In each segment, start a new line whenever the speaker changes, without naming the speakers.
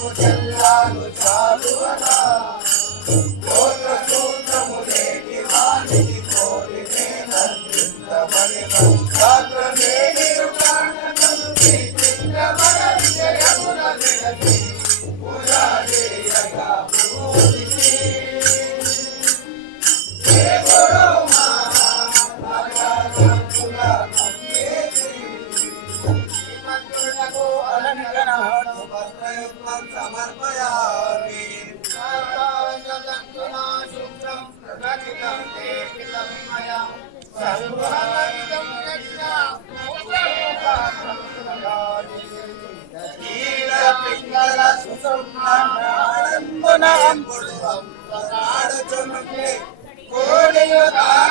我真的那过。Senhor.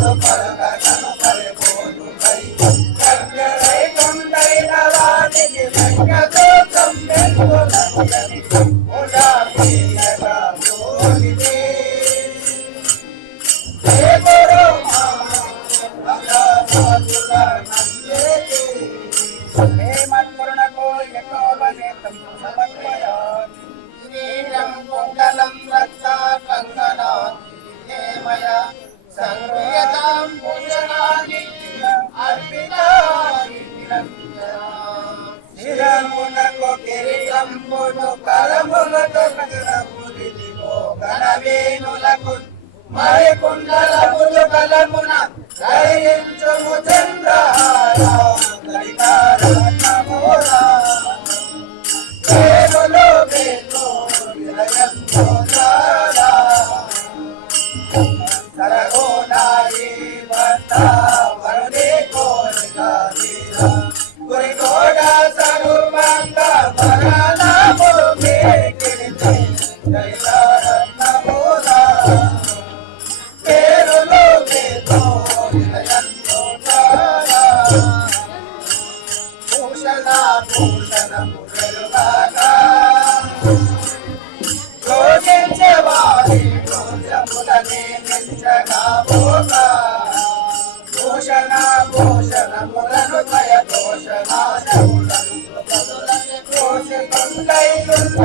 Bye. துன்ப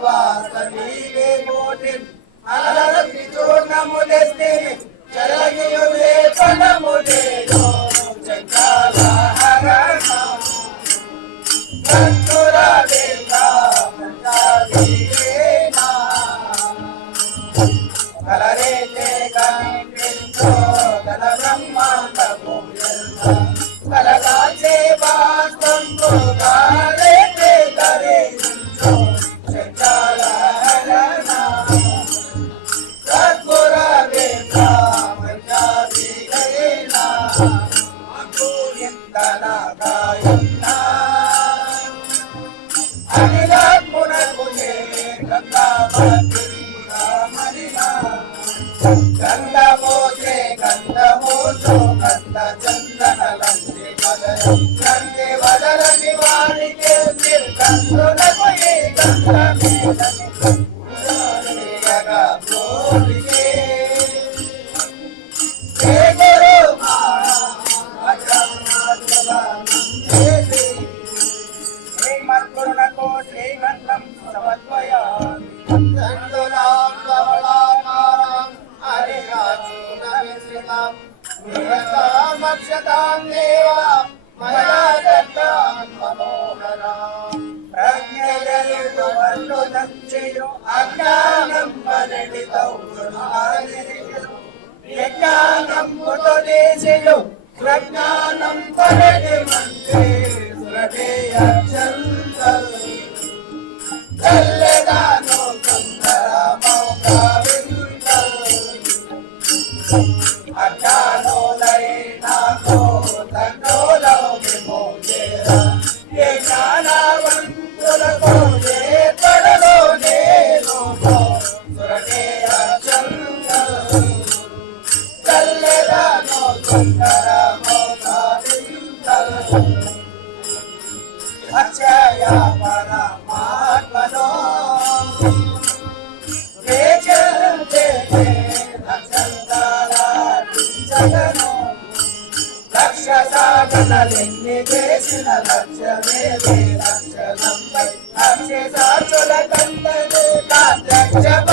basta-me.
గంధమోచే
గంధమోచో గంధ
ಚಂದನೆ ಕಾಜ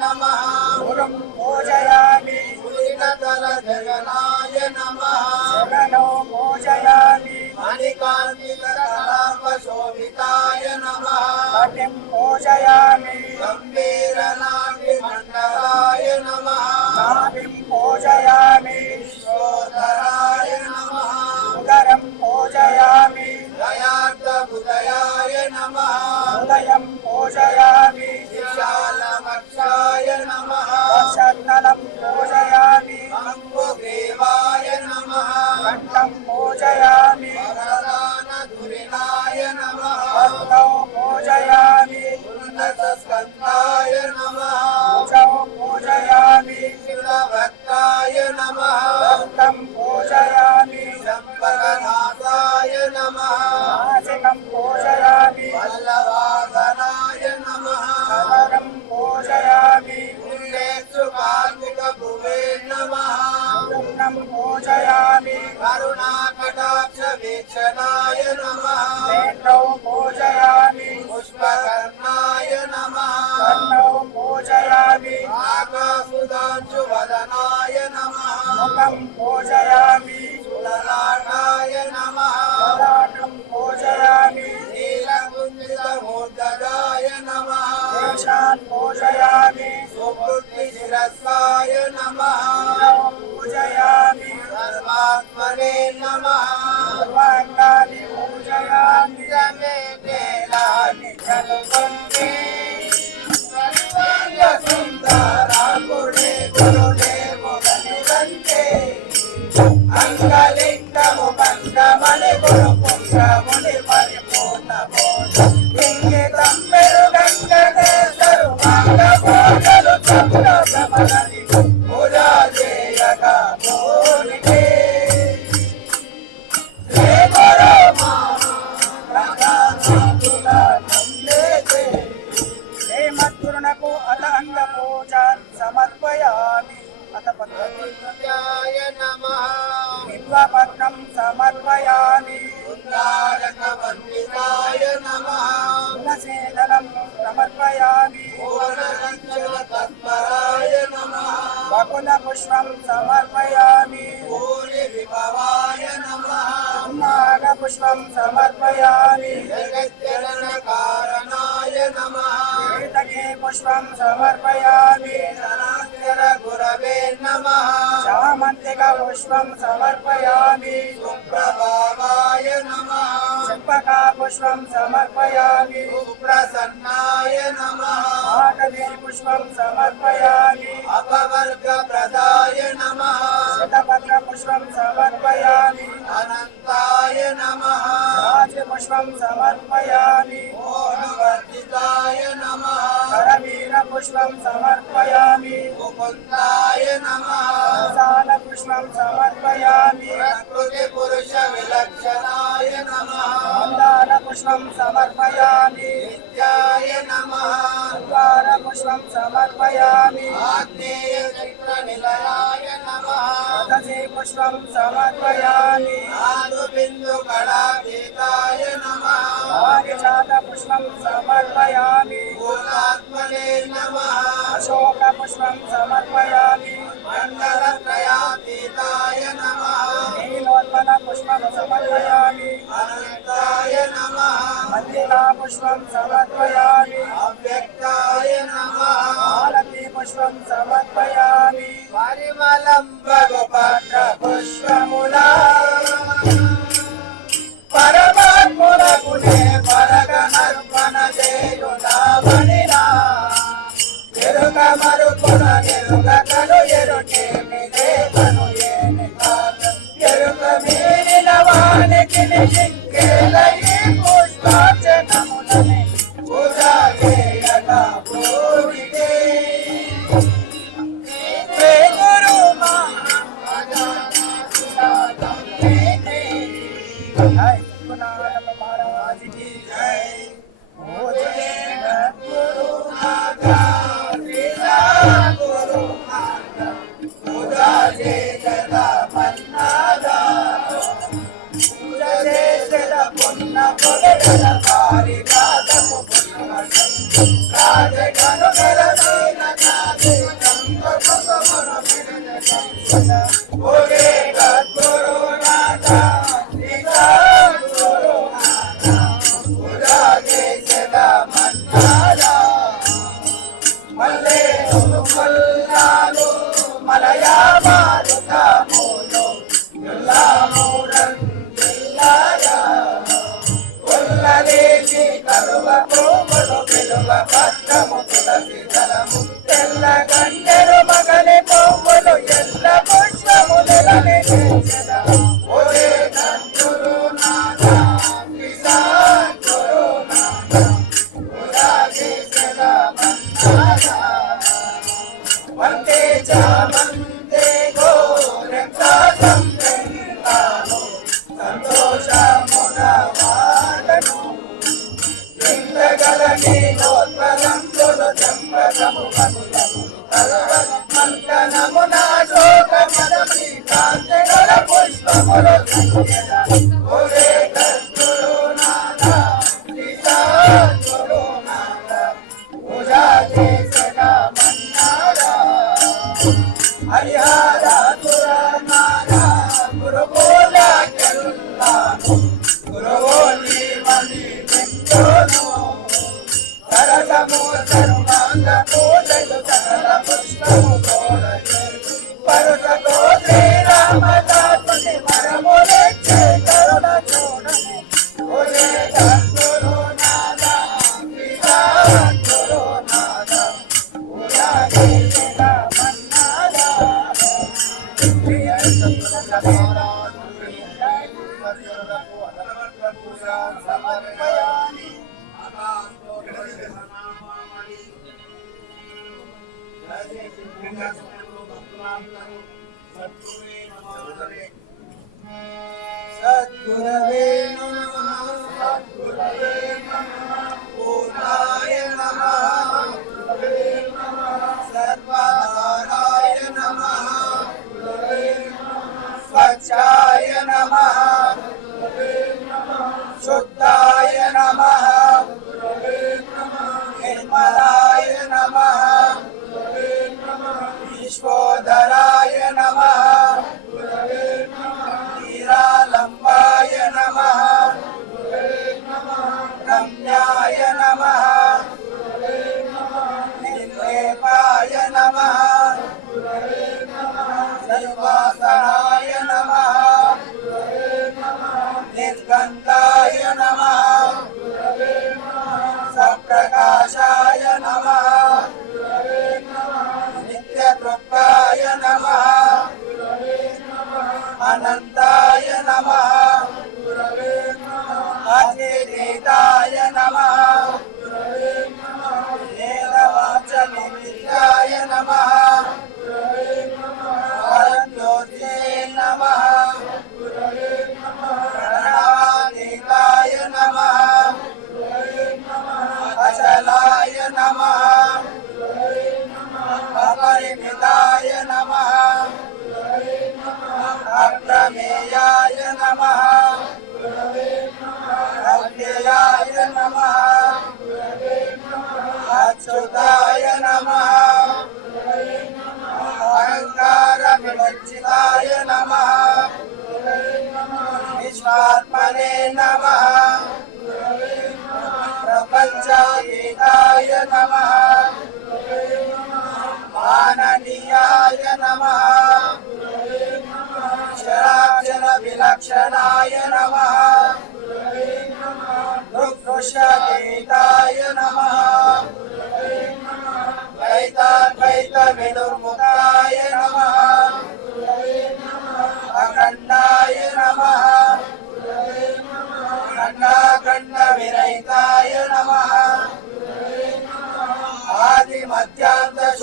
नमः
पुरं पूजयामि
पुलिकतल जगनाय नमः
जगनो पूजयामि
मणिकान्तिलकलापशोभिताय नमः
पटिं पूजयामि
गम्भीरनाभिमण्डलाय नमः
नाभिं पूजयामि
विश्वोधराय नमः
उदरं पूजयामि
दयार्दबुदयाय नमः
उदयं पूजयामि Campo. Alabama. पुष्पं समर्पयामि
भवाय नमः
पुष्पं समर्पयामि
कारणाय नमः
कीर्तके पुष्पं समर्पयामि
गुरवे नमः
शामन्तिकपुष्पं समर्पयामि
सुप्रभावाय नमः
चम्पका पुष्पं समर्पयामि
सुप्रसन्नाय नमः
आटवीपुष्पं समर्पयामि
नमः
शतपत्रपुष्पं समर्पयामि
अनन्ताय नमः
राजपुष्पं समर्पयामि
ओणवर्धिताय नमः
करवीरपुष्पं समर्पयामि
मुकुन्दाय नमः
सालपुष्पं समर्पयामि
प्रकृतिपुरुषविलक्षणाय नमः
मन्दारपुष्पं समर्पयामि
नित्याय नमः
पुष्पं समर्पयामि
आग्नेयचक्रनिलय
పుష్పం సమర్పయామి
బిందు కళాభితాయ నమ
పుష్పం సమర్పయామి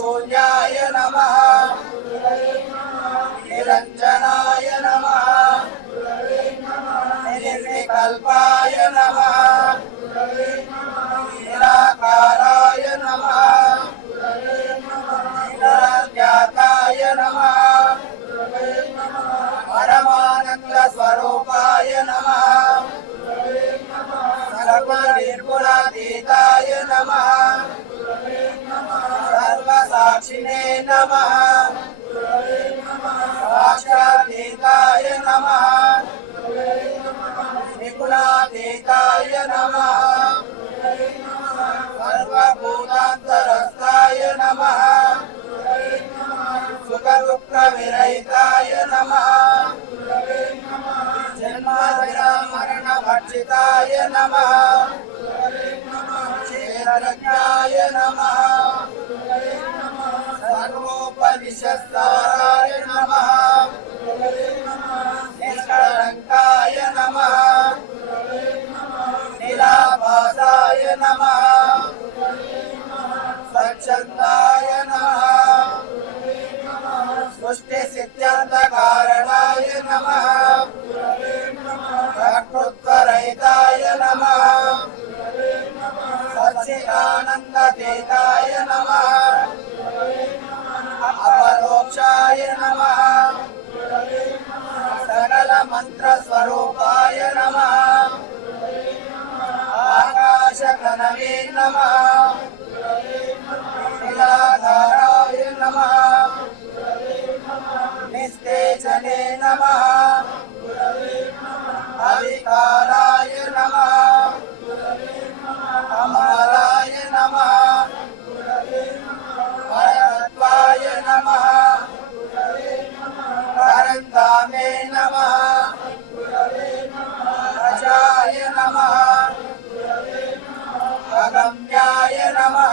सूर्याय
नमः
दक्षिणे नमः साक्षादेताय
नमः
विपुलादेताय नमः
सर्वभूतान्तरस्ताय नमः सुखदुःखविरहिताय
नमः
जन्मविरामरणभक्षिताय नमः
क्षेत्रज्ञाय
नमः 따라.
नमः
अगम्याय नमः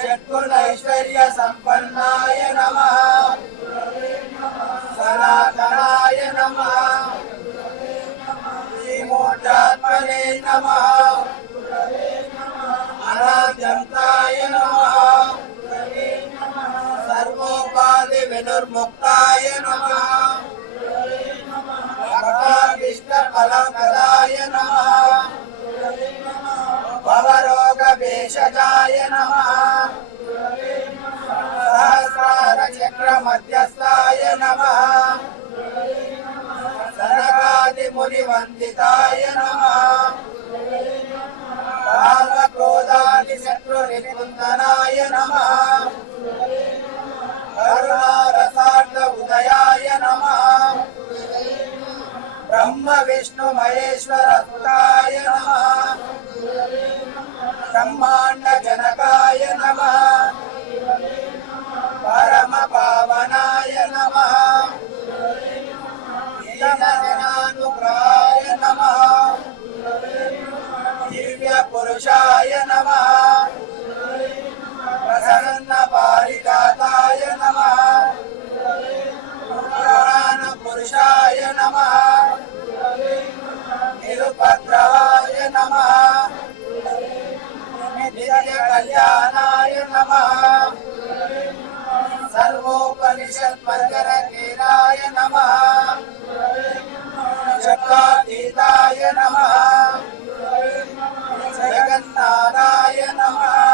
षट्कुलैश्वर्यसम्पन्नाय
नमः सनातनाय नमः
श्रीमूर्धात्मने
नमः अनाद्यन्ताय नमः सर्वोपाधिविदुर्मुक्ताय नमः भवरोगभेषजाय नमः सहस्रारचक्रमध्यस्थाय नमः सरगादिमुनिवन्दिताय नमः
कालक्रोधादिशत्रुनिकुन्दनाय विष्णु महेश्वर सुताय नमः ब्रह्माण्ड
ब्रह्मोपनिषत् परकर केराय नमः
जगदातीताय नमः
जगन्नाथाय
नमः